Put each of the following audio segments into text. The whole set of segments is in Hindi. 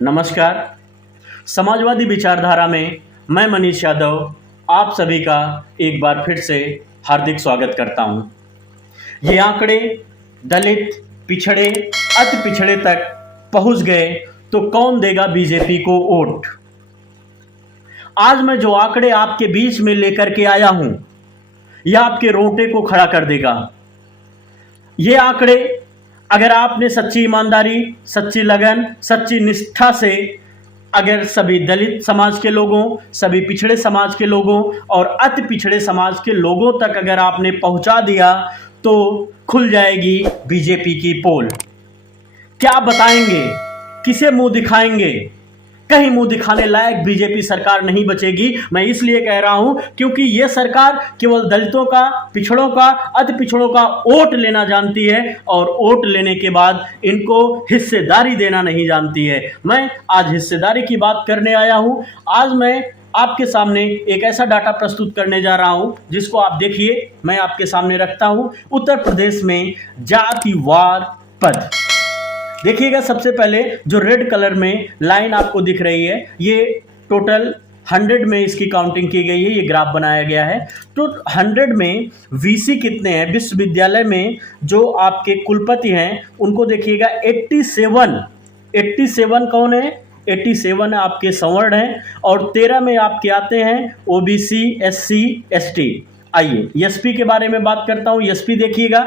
नमस्कार। समाजवादी विचारधारा में मैं मनीष यादव आप सभी का एक बार फिर से हार्दिक स्वागत करता हूं। ये आंकड़े दलित, पिछड़े, अति पिछड़े तक पहुंच गए तो कौन देगा बीजेपी को वोट। आज मैं जो आंकड़े आपके बीच में लेकर के आया हूं, यह आपके रोंगटे को खड़ा कर देगा। ये आंकड़े अगर आपने सच्ची ईमानदारी, सच्ची लगन, सच्ची निष्ठा से अगर सभी दलित समाज के लोगों, सभी पिछड़े समाज के लोगों और अति पिछड़े समाज के लोगों तक अगर आपने पहुंचा दिया तो खुल जाएगी बीजेपी की पोल। क्या बताएंगे, किसे मुंह दिखाएंगे? कहीं मुंह दिखाने लायक बीजेपी सरकार नहीं बचेगी। मैं इसलिए कह रहा हूं क्योंकि यह सरकार केवल दलितों का, पिछड़ों का, अति पिछड़ों का वोट लेना जानती है और वोट लेने के बाद इनको हिस्सेदारी देना नहीं जानती है। मैं आज हिस्सेदारी की बात करने आया हूं। आज मैं आपके सामने एक ऐसा डाटा प्रस्तुत करने जा रहा हूं जिसको आप देखिए, मैं आपके सामने रखता हूं। उत्तर प्रदेश में जातिवार पद देखिएगा। सबसे पहले जो रेड कलर में लाइन आपको दिख रही है, ये टोटल 100 में इसकी काउंटिंग की गई है, ये ग्राफ बनाया गया है। तो 100 में वीसी कितने हैं? विश्वविद्यालय में जो आपके कुलपति हैं उनको देखिएगा 87 कौन है? 87 आपके सवर्ण हैं और 13 में आपके आते हैं ओबीसी, एससी, एसटी। आइए एसपी के बारे में बात करता हूँ। एसपी देखिएगा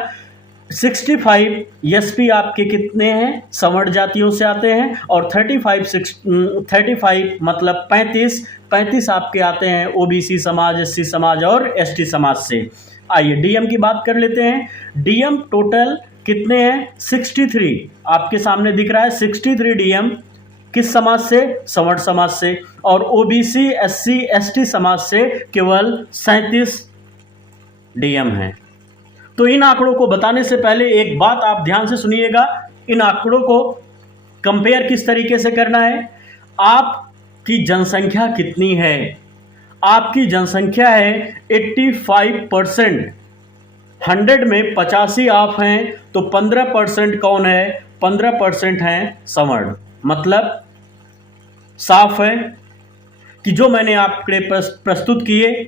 65 एसपी आपके कितने हैं? सवर्ण जातियों से आते हैं और 35 मतलब 35 आपके आते हैं ओबीसी समाज, एससी समाज और एसटी समाज से। आइए डीएम की बात कर लेते हैं। डीएम टोटल कितने हैं? 63 आपके सामने दिख रहा है। 63 डीएम किस समाज से? सवर्ण समाज से। और ओबीसी, एससी, एसटी समाज से केवल 37 डीएम हैं। तो इन आंकड़ों को बताने से पहले एक बात आप ध्यान से सुनिएगा। इन आंकड़ों को कंपेयर किस तरीके से करना है? आपकी जनसंख्या कितनी है? आपकी जनसंख्या है 85%। 100 में 85 आप हैं तो 15% कौन है? 15% हैं सवर्ण। मतलब साफ है कि जो मैंने आंकड़े प्रस्तुत किए,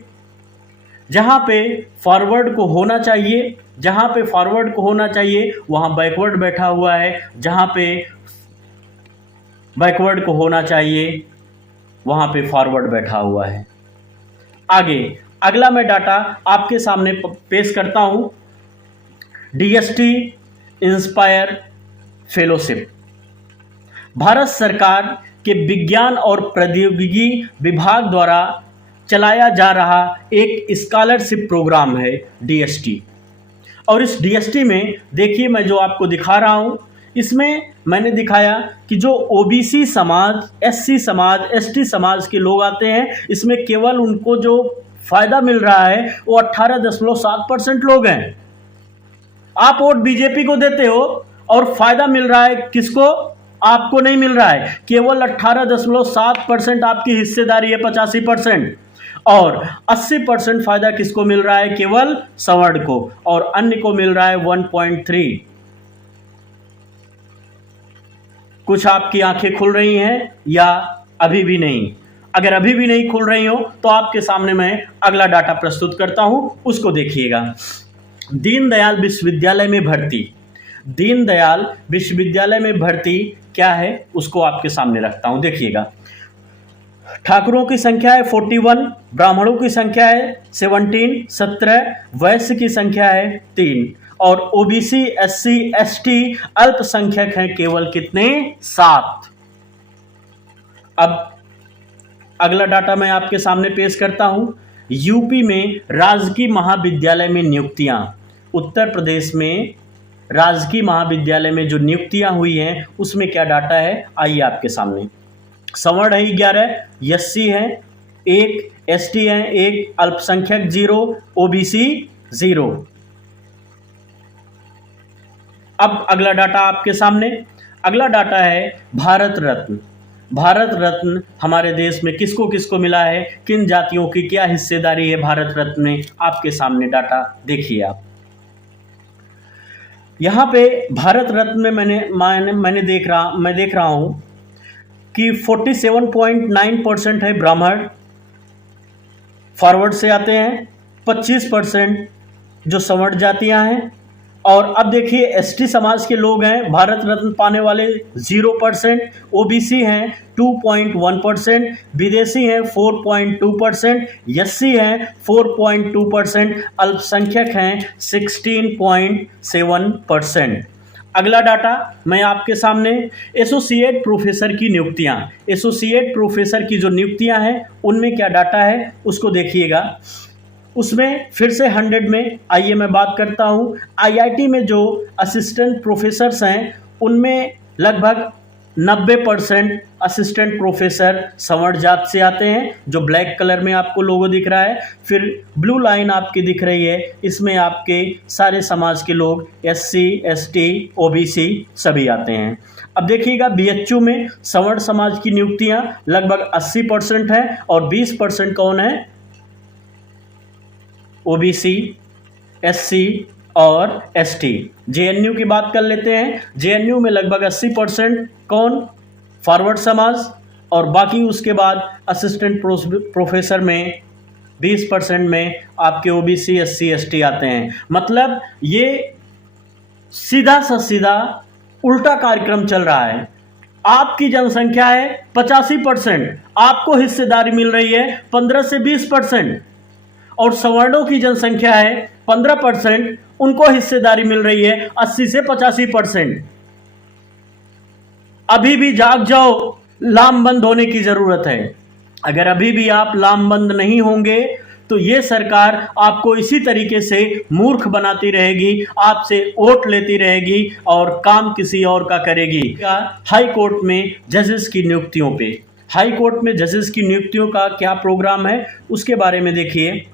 जहाँ पे फॉरवर्ड को होना चाहिए, जहाँ पे फॉरवर्ड को होना चाहिए वहाँ बैकवर्ड बैठा हुआ है, जहाँ पे बैकवर्ड को होना चाहिए वहाँ पे फॉरवर्ड बैठा हुआ है। आगे अगला मैं डाटा आपके सामने पेश करता हूँ। डीएसटी इंस्पायर फेलोशिप भारत सरकार के विज्ञान और प्रौद्योगिकी विभाग द्वारा चलाया जा रहा एक स्कॉलरशिप प्रोग्राम है डीएसटी। और इस डीएसटी में देखिए, मैं जो आपको दिखा रहा हूँ इसमें मैंने दिखाया कि जो ओबीसी समाज, एससी समाज, एसटी समाज के लोग आते हैं, इसमें केवल उनको जो फायदा मिल रहा है वो 18.7% लोग हैं। आप वोट बीजेपी को देते हो और फायदा मिल रहा है किसको? आपको नहीं मिल रहा है। केवल 18.7% आपकी हिस्सेदारी है 85%। और 80% फायदा किसको मिल रहा है? केवल सवर्ण को। और अन्य को मिल रहा है 1.3। कुछ आपकी आंखें खुल रही हैं या अभी भी नहीं? अगर अभी भी नहीं खुल रही हो तो आपके सामने मैं अगला डाटा प्रस्तुत करता हूं, उसको देखिएगा। दीनदयाल विश्वविद्यालय में भर्ती। दीनदयाल विश्वविद्यालय में भर्ती क्या है उसको आपके सामने रखता हूं, देखिएगा। ठाकुरों की संख्या है 41, ब्राह्मणों की संख्या है 17, वैश्य की संख्या है 3 और ओबीसी, एससी, एसटी अल्पसंख्यक हैं केवल कितने? 7। अब अगला डाटा मैं आपके सामने पेश करता हूं। यूपी में राजकीय महाविद्यालय में नियुक्तियां। उत्तर प्रदेश में राजकीय महाविद्यालय में जो नियुक्तियां हुई हैं उसमें क्या डाटा है आइए आपके सामने। सवर्ण है 11, एससी है 1, एसटी है 1, अल्पसंख्यक 0, ओबीसी 0। अब अगला डाटा आपके सामने। अगला डाटा है भारत रत्न। भारत रत्न हमारे देश में किसको किसको मिला है, किन जातियों की क्या हिस्सेदारी है भारत रत्न में, आपके सामने डाटा देखिए आप। यहाँ पे भारत रत्न में मैं देख रहा हूँ कि 47.9% है ब्राह्मण, फॉरवर्ड से आते हैं, 25% जो सवर्ण जातियां हैं। और अब देखिए एसटी समाज के लोग हैं, भारत रत्न पाने वाले 0%, ओबीसी हैं 2.1%, विदेशी हैं 4.2%, एससी हैं 4.2%, अल्पसंख्यक हैं 16.7%। अगला डाटा मैं आपके सामने एसोसिएट प्रोफेसर की नियुक्तियां, एसोसिएट प्रोफेसर की जो नियुक्तियां हैं उनमें क्या डाटा है उसको देखिएगा। उसमें फिर से 100 में आइए मैं बात करता हूँ। आईआईटी में जो असिस्टेंट प्रोफेसर्स हैं उनमें लगभग 90% असिस्टेंट प्रोफेसर सवर्ण जात से आते हैं, जो ब्लैक कलर में आपको लोगो दिख रहा है। फिर ब्लू लाइन आपकी दिख रही है, इसमें आपके सारे समाज के लोग एससी, एसटी, ओबीसी सभी आते हैं। अब देखिएगा बीएचयू में सवर्ण समाज की नियुक्तियां लगभग 80% हैं और 20% कौन है, ओबीसी, एससी और एसटी। जेएनयू की बात कर लेते हैं, जेएनयू में लगभग 80% कौन, फॉरवर्ड समाज, और बाकी उसके बाद असिस्टेंट प्रोफेसर में 20% में आपके ओबीसी, एससी, एसटी आते हैं। मतलब ये सीधा सा सीधा उल्टा कार्यक्रम चल रहा है। आपकी जनसंख्या है 85%, आपको हिस्सेदारी मिल रही है 15 से 20%, और सवर्णों की जनसंख्या है 15%, उनको हिस्सेदारी मिल रही है 80 से 85%। अभी भी जाग जाओ, लामबंद होने की जरूरत है। अगर अभी भी आप लामबंद नहीं होंगे तो ये सरकार आपको इसी तरीके से मूर्ख बनाती रहेगी, आपसे वोट लेती रहेगी और काम किसी और का करेगी। हाई कोर्ट में जजेस की नियुक्तियों पे, हाई कोर्ट में जजेस की नियुक्तियों का क्या प्रोग्राम है उसके बारे में देखिए।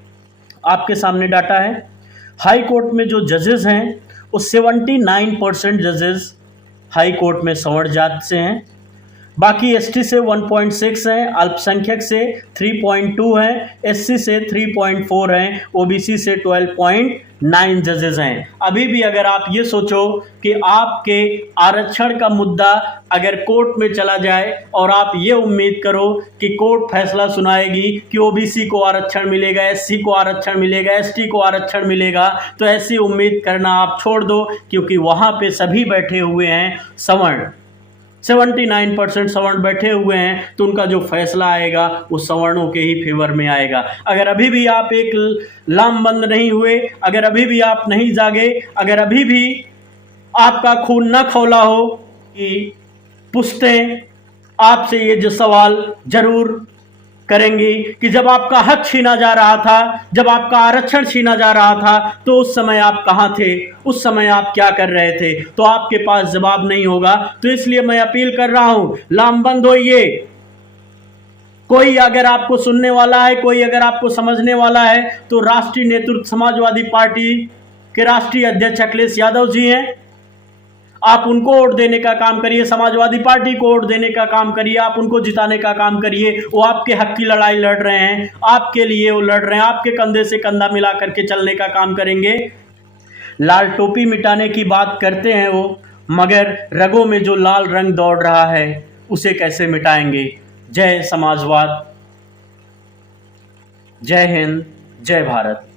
आपके सामने डाटा है, हाई कोर्ट में जो जजेस हैं वो 79% जजेस हाई कोर्ट में सवर्ण जात से हैं, बाकी एसटी से 1.6 हैं, अल्पसंख्यक से 3.2 हैं, एससी से 3.4 हैं, ओबीसी से 12.9 जजेस हैं। अभी भी अगर आप ये सोचो कि आपके आरक्षण का मुद्दा अगर कोर्ट में चला जाए और आप ये उम्मीद करो कि कोर्ट फैसला सुनाएगी कि ओबीसी को आरक्षण मिलेगा, एससी को आरक्षण मिलेगा, एसटी को आरक्षण मिलेगा, तो ऐसी उम्मीद करना आप छोड़ दो, क्योंकि वहाँ पे सभी बैठे हुए हैं सवर्ण। 79% सवर्ण बैठे हुए हैं, तो उनका जो फैसला आएगा वो सवर्णों के ही फेवर में आएगा। अगर अभी भी आप एक लामबंद नहीं हुए, अगर अभी भी आप नहीं जागे, अगर अभी भी आपका खून न खौला हो, कि पुश्तें आपसे ये जो सवाल जरूर करेंगी कि जब आपका हक छीना जा रहा था, जब आपका आरक्षण छीना जा रहा था, तो उस समय आप कहाँ थे, उस समय आप क्या कर रहे थे, तो आपके पास जवाब नहीं होगा। तो इसलिए मैं अपील कर रहा हूं, लामबंद होइए। कोई अगर आपको सुनने वाला है, कोई अगर आपको समझने वाला है, तो राष्ट्रीय नेतृत्व समाजवादी पार्टी के राष्ट्रीय अध्यक्ष अखिलेश यादव जी हैं, आप उनको वोट देने का काम करिए, समाजवादी पार्टी को वोट देने का काम करिए, आप उनको जिताने का काम करिए। वो आपके हक की लड़ाई लड़ रहे हैं, आपके लिए वो लड़ रहे हैं, आपके कंधे से कंधा मिला करके चलने का काम करेंगे। लाल टोपी मिटाने की बात करते हैं वो, मगर रगों में जो लाल रंग दौड़ रहा है उसे कैसे मिटाएंगे। जय समाजवाद, जय हिंद, जय भारत।